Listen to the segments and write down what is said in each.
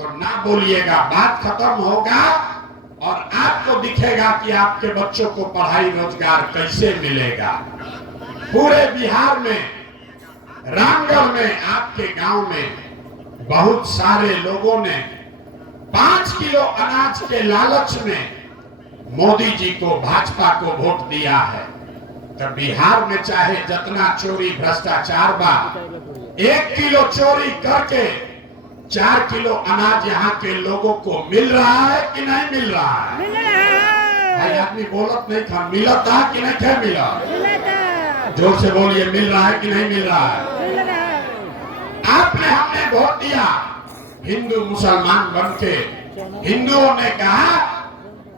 तो ना बोलिएगा, बात खत्म होगा और आपको दिखेगा कि आपके बच्चों को पढ़ाई रोजगार कैसे मिलेगा। पूरे बिहार में, रामगढ़ में, आपके गांव में बहुत सारे लोगों ने 5 किलो अनाज के लालच में मोदी जी को, भाजपा को वोट दिया है। तो बिहार में चाहे जितना चोरी भ्रष्टाचार बा, 1 किलो चोरी करके 4 किलो अनाज यहाँ के लोगों को मिल रहा है कि नहीं मिल रहा है? भाई आदमी बोलत नहीं था, मिलत था कि नहीं थे मिला? जोर से बोलिए, मिल रहा है कि नहीं मिल रहा है? आपने, हमने वोट दिया हिंदू मुसलमान बन के। हिंदुओं ने कहा,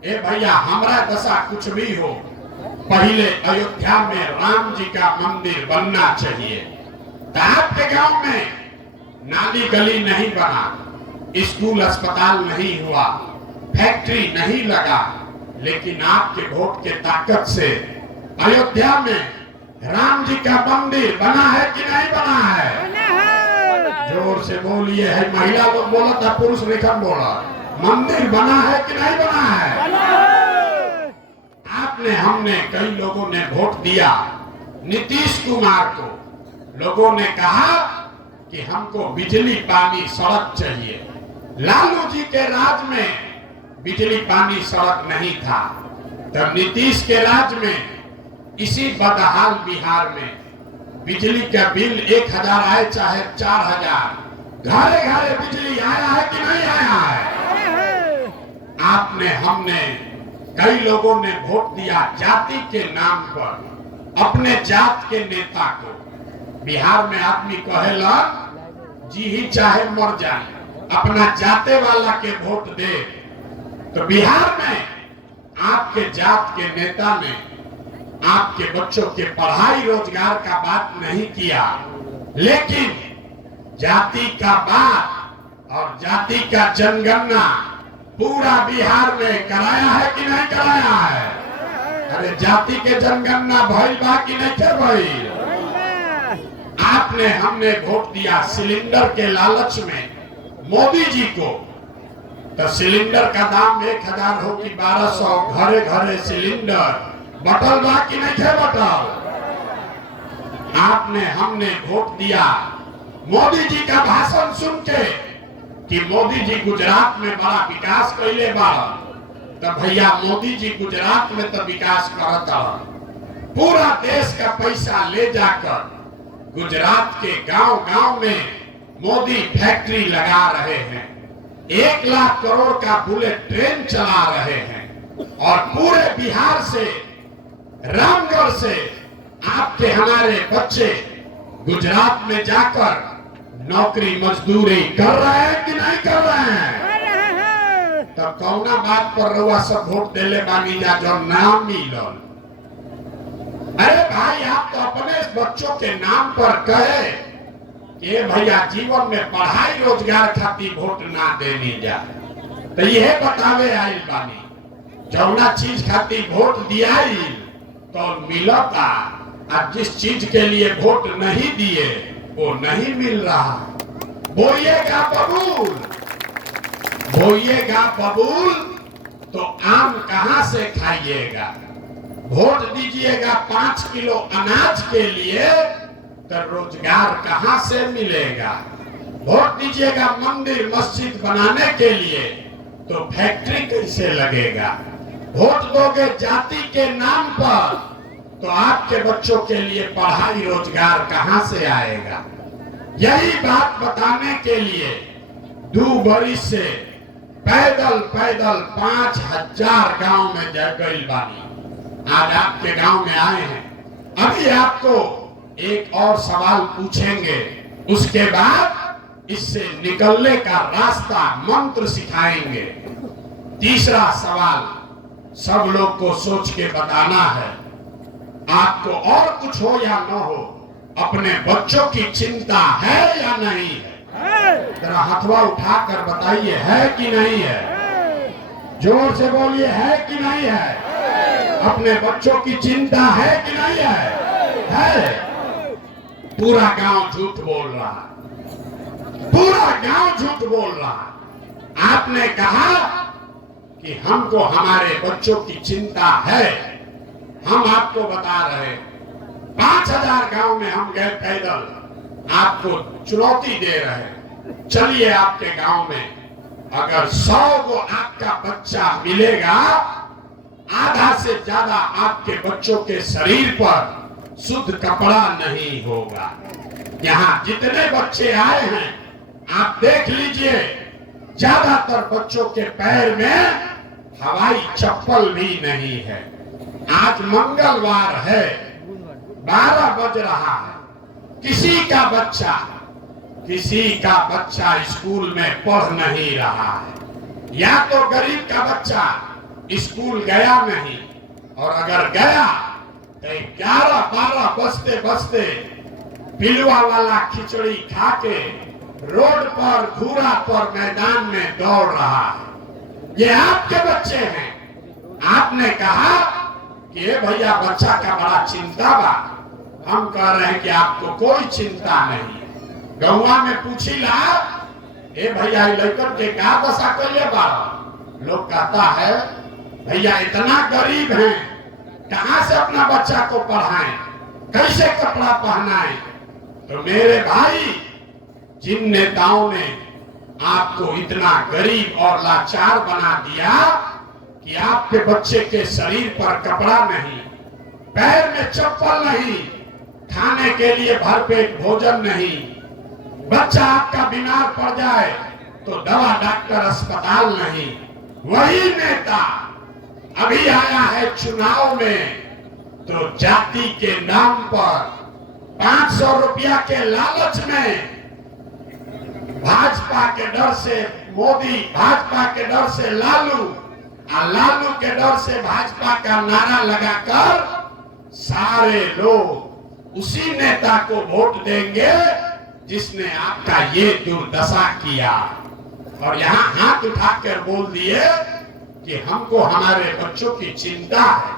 ए भैया हमारा दशा कुछ भी हो, पहले अयोध्या में राम जी का मंदिर बनना चाहिए। तो आपके गांव में नाली गली नहीं बना, स्कूल अस्पताल नहीं हुआ, फैक्ट्री नहीं लगा, लेकिन आपके वोट के ताकत से अयोध्या में राम जी का मंदिर बना है कि नहीं बना है? जोर से बोलिए। है महिला लोग बोला था, पुरुष नहीं बोला। मंदिर बना है कि नहीं बना है? आपने, हमने, कई लोगों ने वोट दिया नीतीश कुमार को। लोगों ने कहा कि हमको बिजली पानी सड़क चाहिए। लालू जी के राज में बिजली पानी सड़क नहीं था, तब नीतीश के राज में इसी बदहाल बिहार में बिजली का बिल 1000 आए चाहे 4000, घरे घरे बिजली आया है कि नहीं आया है? आपने, हमने, कई लोगों ने वोट दिया जाति के नाम पर अपने जात के नेता को। बिहार में आदमी कहेला जी ही चाहे मर जाए, अपना जाते वाला के वोट दे। तो बिहार में आपके जात के नेता ने आपके बच्चों के पढ़ाई रोजगार का बात नहीं किया, लेकिन जाति का बात और जाति का जनगणना पूरा बिहार में कराया है कि नहीं कराया है? अरे जाति के जनगणना भइल बा कि नहीं थे भइल? आपने, हमने वोट दिया सिलेंडर के लालच में मोदी जी को। तो सिलेंडर का दाम 1000 हो कि 1200, घरे घरे सिलेंडर बटल बा कि नहीं थे बटल? आपने, हमने वोट दिया मोदी जी का भाषण सुन के कि मोदी जी गुजरात में बड़ा विकास कैले बाड़ा। तो भैया मोदी जी गुजरात में तो विकास करता, पूरा देश का पैसा ले जाकर गुजरात के गांव गांव में मोदी फैक्ट्री लगा रहे हैं, 1 लाख करोड़ का बुलेट ट्रेन चला रहे हैं, और पूरे बिहार से, रामगढ़ से आपके, हमारे बच्चे गुजरात में जाकर नौकरी मजदूरी कर रहे हैं कि नहीं कर रहे हैं? तो कौना बात पर रउआ सब वोट देले बानी जा जो नाम मिलल? अरे भाई, आप तो अपने बच्चों के नाम पर कहे कि भैया जीवन में पढ़ाई रोजगार खातिर वोट ना देनी जा। तो यह बतावे आइल बानी, जौना चीज खातिर वोट दिया तो मिलता, और जिस चीज के लिए वोट नहीं दिए वो नहीं मिल रहा। बोइएगा बबूल, बोइएगा बबूल तो आम कहां से खाइएगा? वोट दीजिएगा 5 किलो अनाज के लिए तो रोजगार कहां से मिलेगा? वोट दीजिएगा मंदिर मस्जिद बनाने के लिए तो फैक्ट्री कैसे लगेगा? वोट दोगे जाति के नाम पर तो आपके बच्चों के लिए पढ़ाई रोजगार कहां से आएगा? यही बात बताने के लिए 2 बरिस से पैदल पैदल 5000 गांव में गई बानी। आज आपके गांव में आए हैं। अभी आपको एक और सवाल पूछेंगे, उसके बाद इससे निकलने का रास्ता, मंत्र सिखाएंगे। तीसरा सवाल सब लोग को सोच के बताना है। आपको और कुछ हो या न हो, अपने बच्चों की चिंता है या नहीं है? जरा हथवा उठाकर बताइए, है कि नहीं है? जोर से बोलिए, है कि नहीं है? अपने बच्चों की चिंता है कि नहीं है? है। पूरा गांव झूठ बोल रहा है, पूरा गांव झूठ बोल रहा है। आपने कहा कि हमको हमारे बच्चों की चिंता है। हम आपको बता रहे 5000 गांव में हम गए पैदल, आपको चुनौती दे रहे। चलिए आपके गांव में अगर 100 को आपका बच्चा मिलेगा, आधा से ज्यादा आपके बच्चों के शरीर पर शुद्ध कपड़ा नहीं होगा। यहाँ जितने बच्चे आए हैं आप देख लीजिए, ज्यादातर बच्चों के पैर में हवाई चप्पल भी नहीं है। आज मंगलवार है, 12 बज रहा है, किसी का बच्चा स्कूल में पढ़ नहीं रहा है। या तो गरीब का बच्चा स्कूल गया नहीं, और अगर गया तो 11-12 बजते बजते पिलुआ वाला खिचड़ी खा के रोड पर घूरा पर मैदान में दौड़ रहा है। ये आपके बच्चे हैं। आपने कहा कि ये भैया बच्चा का बड़ा चिंता बा। हम कह रहे हैं कि आपको कोई चिंता नहीं। गौवा में पूछी ला, ए भैया लड़कन के का दशा करिए बा। लोग कहता है भैया इतना गरीब हैं, कहां से अपना बच्चा को पढ़ाएं, कैसे कपड़ा पहनाएं। तो मेरे भाई, जिन नेताओं ने आपको इतना गरीब और लाचार बना दिया कि आपके बच्चे के शरीर पर कपड़ा नहीं, पैर में चप्पल नहीं, खाने के लिए भरपेट भोजन नहीं, बच्चा आपका बीमार पड़ जाए तो दवा डॉक्टर अस्पताल नहीं, वही नेता अभी आया है चुनाव में तो जाति के नाम पर 500 रुपया के लालच में भाजपा के डर से मोदी, भाजपा के डर से लालू, और लालू के डर से भाजपा का नारा लगाकर सारे लोग उसी नेता को वोट देंगे जिसने आपका ये दुर्दशा किया। और यहाँ हाथ उठाकर बोल दिए कि हमको हमारे बच्चों की चिंता है।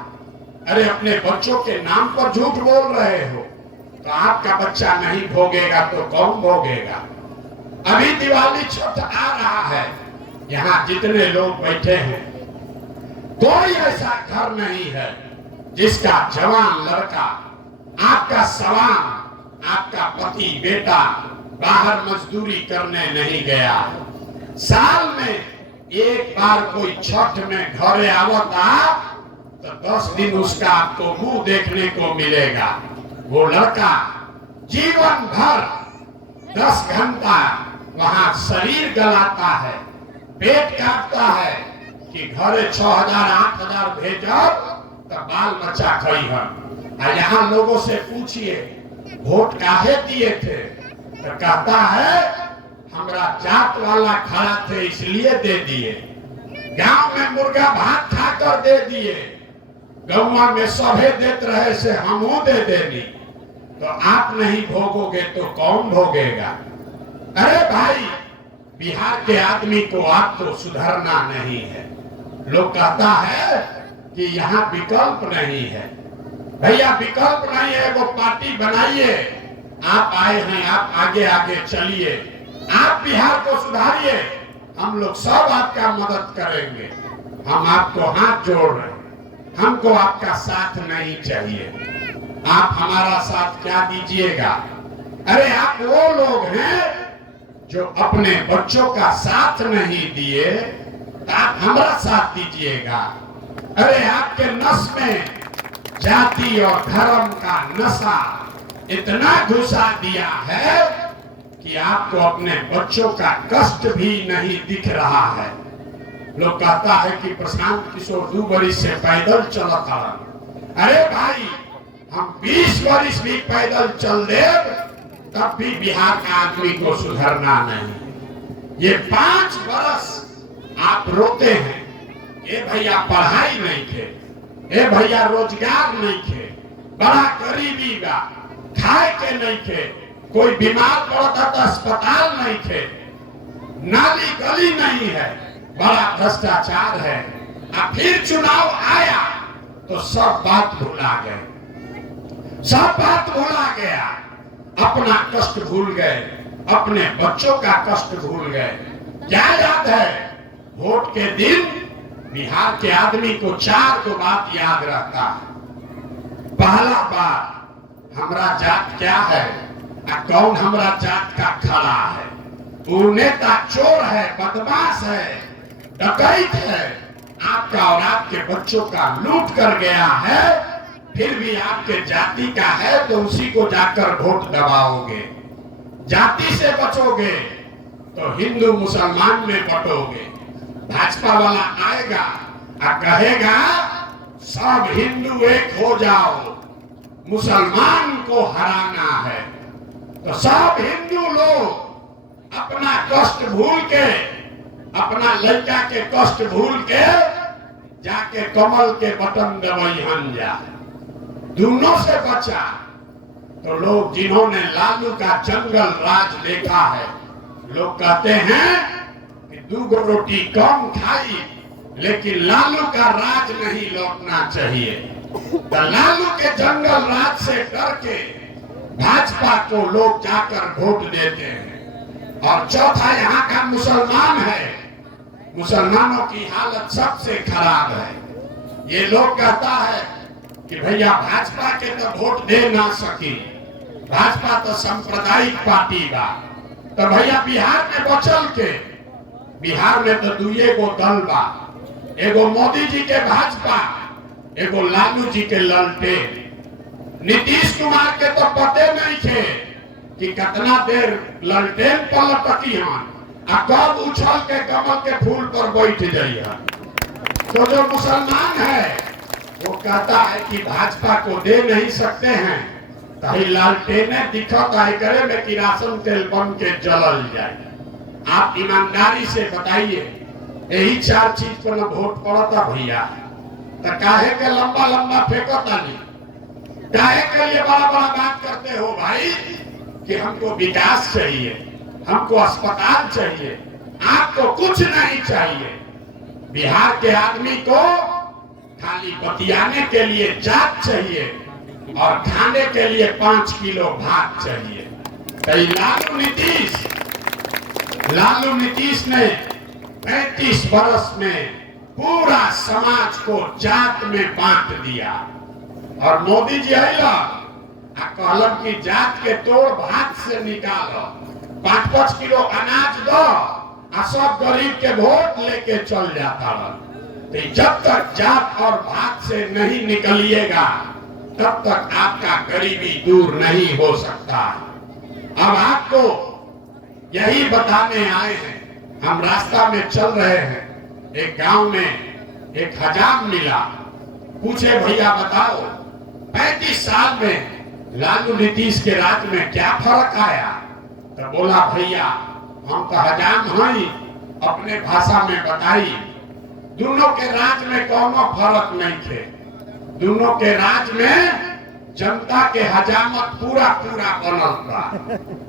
अरे अपने बच्चों के नाम पर झूठ बोल रहे हो तो आपका बच्चा नहीं भोगेगा तो कौन भोगेगा। अभी दिवाली छठ आ रहा है, यहाँ जितने लोग बैठे हैं कोई ऐसा घर नहीं है जिसका जवान लड़का, आपका सवान, आपका पति बेटा बाहर मजदूरी करने नहीं गया। साल में एक बार कोई छठ में घरे आवता तो 10 दिन उसका आपको मुंह देखने को मिलेगा। वो लड़का जीवन भर 10 घंटा वहां शरीर गलाता है, पेट काटता है कि घरे 6000-8000 भेजब तो बाल बच्चा खई है। यहाँ लोगों से पूछिए वोट काहे दिए थे तो कहता है हमरा जात वाला खड़ा थे इसलिए दे दिए, गांव में मुर्गा भात खाकर दे दिए, गौवा में सभे देते रहे से हमू दे देनी। तो आप नहीं भोगोगे तो कौन भोगेगा। अरे भाई, बिहार के आदमी को आपको सुधरना नहीं है। लोग कहता है कि यहाँ विकल्प नहीं है। भैया विकल्प नहीं है, वो पार्टी बनाइए। आप आए हैं, आप आगे आगे चलिए, आप बिहार को सुधारिए, हम लोग सब आपका मदद करेंगे। हम आपको हाथ जोड़ रहे हैं, हमको आपका साथ नहीं चाहिए। आप हमारा साथ क्या दीजिएगा। अरे आप वो लोग हैं जो अपने बच्चों का साथ नहीं दिए, तो आप हमारा साथ दीजिएगा। अरे आपके नस में जाति और धर्म का नशा इतना घुसा दिया है कि आपको अपने बच्चों का कष्ट भी नहीं दिख रहा है। लोग कहता है कि प्रशांत किशोर 2 वर्ष से पैदल चला था। अरे भाई, हम 20 वर्ष भी पैदल चल दे तब भी बिहार का आदमी को सुधरना नहीं। ये 5 वर्ष आप रोते हैं, ए भैया पढ़ाई नहीं थे, ए भैया रोजगार नहीं थे, बड़ा गरीबी बा, खाए के नहीं थे, कोई बीमार पड़ता तो अस्पताल नहीं थे, नाली गली नहीं है, बड़ा भ्रष्टाचार है। अब फिर चुनाव आया तो सब बात भुला गए, सब बात भुला गया, अपना कष्ट भूल गए, अपने बच्चों का कष्ट भूल गए। क्या याद है? वोट के दिन बिहार के आदमी को 4 गो बात याद रहता है। पहला बात, हमरा जात क्या है, कौन हमरा जात का खड़ा है। वो नेता चोर है, बदमाश है, डकैत है, आपका और आपके बच्चों का लूट कर गया है, फिर भी आपके जाति का है तो उसी को जाकर वोट दबाओगे। जाति से बचोगे तो हिंदू मुसलमान में बटोगे। भाजपा वाला आएगा और कहेगा सब हिंदू एक हो जाओ, मुसलमान को हराना है। तो सब हिंदू लोग अपना कष्ट भूल के, अपना लड़का के कष्ट भूल के जाके कमल के बटन दबाई जाए। दोनों से बचा तो लोग जिन्होंने लालू का जंगल राज देखा है, लोग कहते हैं कि 2 रोटी कम खाई, लेकिन लालू का राज नहीं लौटना चाहिए। तो लालू के जंगल राज से डर के भाजपा को लोग जाकर वोट देते हैं। और चौथा यहाँ का मुसलमान है, मुसलमानों की हालत सबसे खराब है। ये लोग कहता है कि भैया भाजपा के तो वोट दे ना सकी, भाजपा तो सांप्रदायिक पार्टी बा। तो भैया बिहार में बचल के, बिहार में तो 2 गो दल बा, एगो मोदी जी के भाजपा, एगो लालू जी के ललटेन। नीतीश कुमार के तो पते नहीं थे कि कितना देर ललटेन पर लटकी हन, कब उछल के कमल के फूल पर बैठ जाइए। तो जो मुसलमान है वो कहता है कि भाजपा को दे नहीं सकते हैं, तो लालटेने दिखत है करे में किरासन तेल बन के जलल जाए। आप ईमानदारी से बताइए, यही 4 चीज पर न वोट पड़ता भैया, तो काहे के लंबा लंबा फेंकता नहीं, काहे के लिए बड़ा बड़ा बात करते हो भाई कि हमको विकास चाहिए, हमको अस्पताल चाहिए, आपको कुछ नहीं चाहिए। बिहार के आदमी को खाली बतियाने के लिए जात चाहिए और खाने के लिए 5 किलो भात चाहिए। कई लालू नीतीश ने 35 वर्ष में पूरा समाज को जात में बांट दिया। और मोदी जी आइला कहलन कि जात के तोड़ भात से निकालो, 5-5 किलो अनाज दो, सब गरीब के वोट लेके चल जाता रहा। तो जब तक जात और भात से नहीं निकलिएगा तब तक आपका गरीबी दूर नहीं हो सकता। अब आपको यही बताने आए हैं। हम रास्ता में चल रहे हैं, एक गांव में एक हजाम मिला, पूछे भैया बताओ 35 साल में लालू नीतीश के राज में क्या फर्क आया? तो बोला भैया हम तो हजाम हैं, अपने भाषा में बताई। दोनों के राज में कोनो फर्क नहीं थे, दोनों के राज में जनता के हजामत पूरा पूरा बनल बा।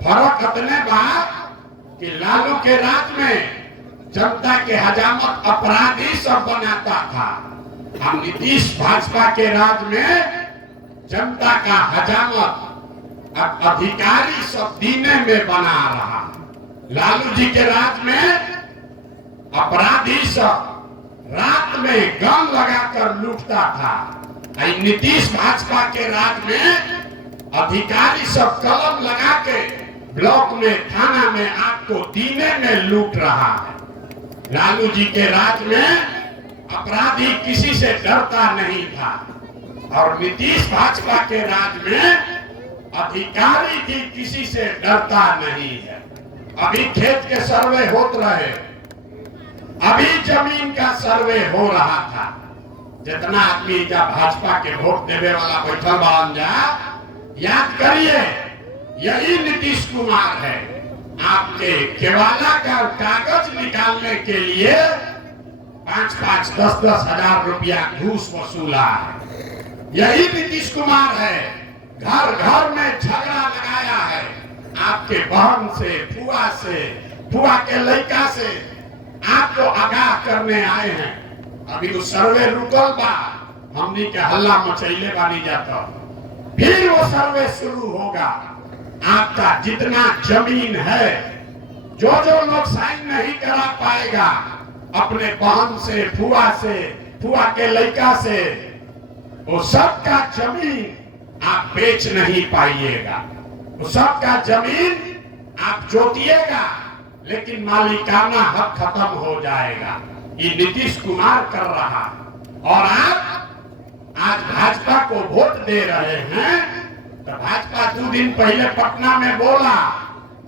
फर्क इतने बा कि लालू के राज में जनता के हजामत अपराधी सब बनाता था, हम नीतीश भाजपा के राज में जनता का हजामत अधिकारी सब दीने में बना रहा। लालू जी के राज में अपराधी सब रात में गन लगाकर लूटता था। नीतीश भाजपा के राज में अधिकारी सब कलम लगा के ब्लॉक में, थाना में आपको दीने में लूट रहा है। लालू जी के राज में अपराधी किसी से डरता नहीं था और नीतीश भाजपा के राज में अधिकारी भी किसी से डरता नहीं है। अभी खेत के सर्वे होते रहे, अभी जमीन का सर्वे हो रहा था। जितना आदमी जा भाजपा के वोट देने वाला बैठल बान जा, याद करिए यही नीतीश कुमार है। आपके केवाला का कागज निकालने के लिए 5-5, 10-10 हजार रुपया घूस वसूला है। यही नीतीश कुमार है। घर घर में झगड़ा लगाया है, आपके बहन से, फुआ के लड़का से आपको आगाह करने आए हैं। अभी वो सर्वे रुकल बा, हमनी के हल्ला मचैले बानी जाता, फिर वो सर्वे शुरू होगा। आपका जितना जमीन है जो लोग साइन नहीं करा पाएगा अपने बहन से, फुआ के लड़का से, वो सबका जमीन आप बेच नहीं पाइएगा। वो सबका जमीन आप जोतिएगा, लेकिन मालिकाना हक खत्म हो जाएगा। ये नीतीश कुमार कर रहा है। और आप आज भाजपा को वोट दे रहे हैं, तो भाजपा 2 दिन पहले पटना में बोला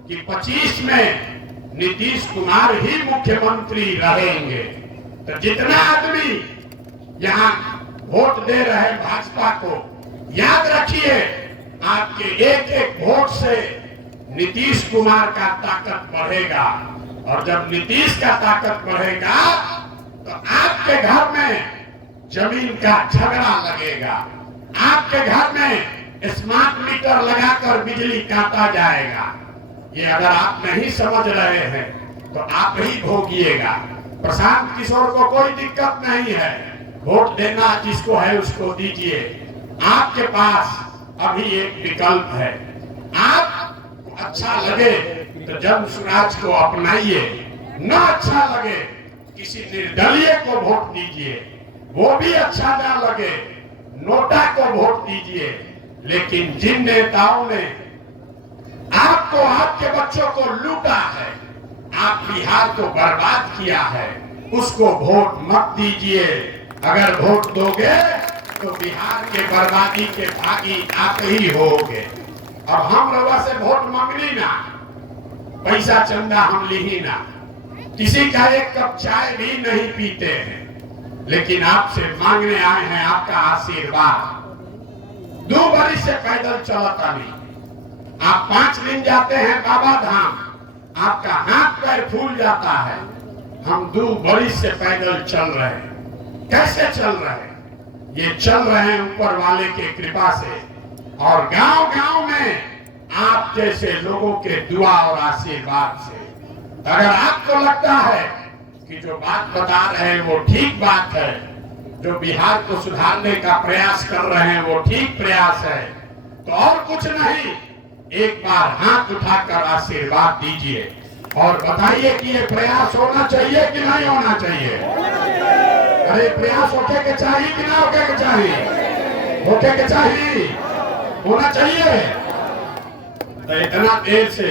कि 25 में नीतीश कुमार ही मुख्यमंत्री रहेंगे। तो जितना आदमी यहाँ वोट दे रहे भाजपा को, याद रखिए आपके एक एक वोट से नीतीश कुमार का ताकत बढ़ेगा। और जब नीतीश का ताकत बढ़ेगा तो आपके घर में जमीन का झगड़ा लगेगा, आपके घर में स्मार्ट मीटर लगाकर बिजली काटा जाएगा। ये अगर आप नहीं समझ रहे हैं तो आप ही भोगिएगा। प्रशांत किशोर को कोई दिक्कत नहीं है, वोट देना जिसको है उसको दीजिए। आपके पास अभी एक विकल्प है, आप अच्छा लगे तो जन स्वराज को अपनाइए, न अच्छा लगे किसी निर्दलीय को वोट दीजिए, वो भी अच्छा ना लगे नोटा को वोट दीजिए। लेकिन जिन नेताओं ने आपको, आपके बच्चों को लूटा है, आप बिहार को बर्बाद किया है, उसको वोट मत दीजिए। अगर वोट दोगे तो बिहार के बर्बादी के भागी आप ही होगे। अब हम लोगों से वोट मांगनी ना, पैसा चंदा हम ली ना, किसी का एक कप चाय भी नहीं पीते हैं, लेकिन आपसे मांगने आए हैं आपका आशीर्वाद। 2 बरस से पैदल चलता नहीं, आप 5 दिन जाते हैं बाबा धाम, आपका हाथ पैर फूल जाता है। हम 2 बरस से पैदल चल रहे हैं। कैसे चल रहे हैं? ये चल रहे हैं ऊपर वाले के कृपा से, और गांव-गांव में आप जैसे लोगों के दुआ और आशीर्वाद से। अगर आपको लगता है कि जो बात बता रहे हैं वो ठीक बात है, जो बिहार को सुधारने का प्रयास कर रहे हैं वो ठीक प्रयास है, तो और कुछ नहीं, एक बार हाथ उठाकर आशीर्वाद दीजिए और बताइए कि ये प्रयास होना चाहिए कि नहीं होना चाहिए। अरे प्रयास होके के चाहिए कि ना होके के चाहिए? होके के चाहिए, होना चाहिए। तो इतना देर से